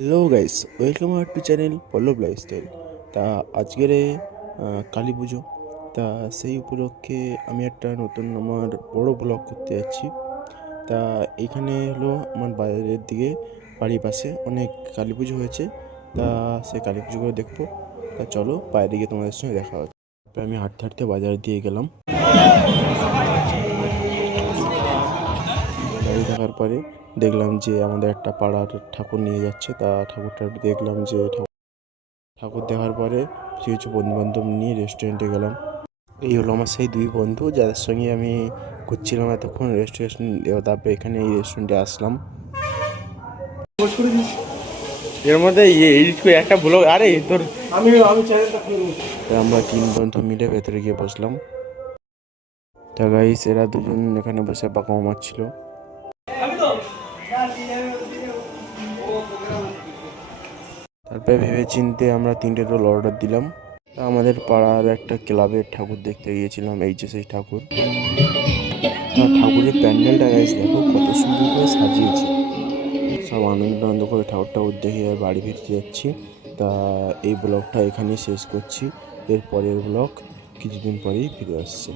Hello guys, welcome our to channel Pallab lifestyle. তা আজকের কালী পুজো, তা সেই উপলক্ষে আমি একটা নতুন আমার বড় ব্লগ করতে যাচ্ছি। তা এখানে হলো আমার বাজারের দিকে, বাড়ির পাশে অনেক কালী পুজো হয়েছে। তা সেই কালী পুজোগুলো দেখবো। তা চলো বাইরে গিয়ে তোমাদের সঙ্গে দেখা হচ্ছে। তারপরে আমি হাঁটতে হাঁটতে বাজার দিয়ে গেলাম। গাড়ি থাকার পরে দেখলাম যে আমাদের একটা পাড়ার ঠাকুর নিয়ে যাচ্ছে। তা ঠাকুরটা দেখলাম যে ঠাকুর দেখার পরে কিছু কিছু বন্ধুবান্ধব নিয়ে রেস্টুরেন্টে গেলাম। এই হলো আমার সেই দুই বন্ধু যাদের সঙ্গে আমি ঘুরছিলাম এতক্ষণ রেস্টুরেন্ট। তারপরে এখানে এই রেস্টুরেন্টে আসলাম। এর মধ্যে এডিট করে একটা ব্লগ, আরে তোর আমি আমি চ্যানেলটা খুলে নিচ্ছি। আমরা তিন বন্ধু মিলে ভেতরে গিয়ে বসলাম। তা গাইস, এরা দুজন এখানে বসে পাকামো মারছিল। তারপরে ভেবে চিনতে আমরা 3টে রোল অর্ডার দিলাম। আমাদের পাড়ার একটা ক্লাবের ঠাকুর দেখতে গিয়েছিলাম, এই যে সেই ঠাকুর। ঠাকুরের প্যান্ডেলটা গাইস দেখো কত সুন্দর করে সাজিয়েছে। সব আনন্দ আনন্দ করে ঠাকুর দেখে আর বাড়ি ফিরতে যাচ্ছি। তা এই ব্লগটা এখানেই শেষ করছি। এর পরের ব্লগ কিছুদিন পরেই ফিরে আসছে।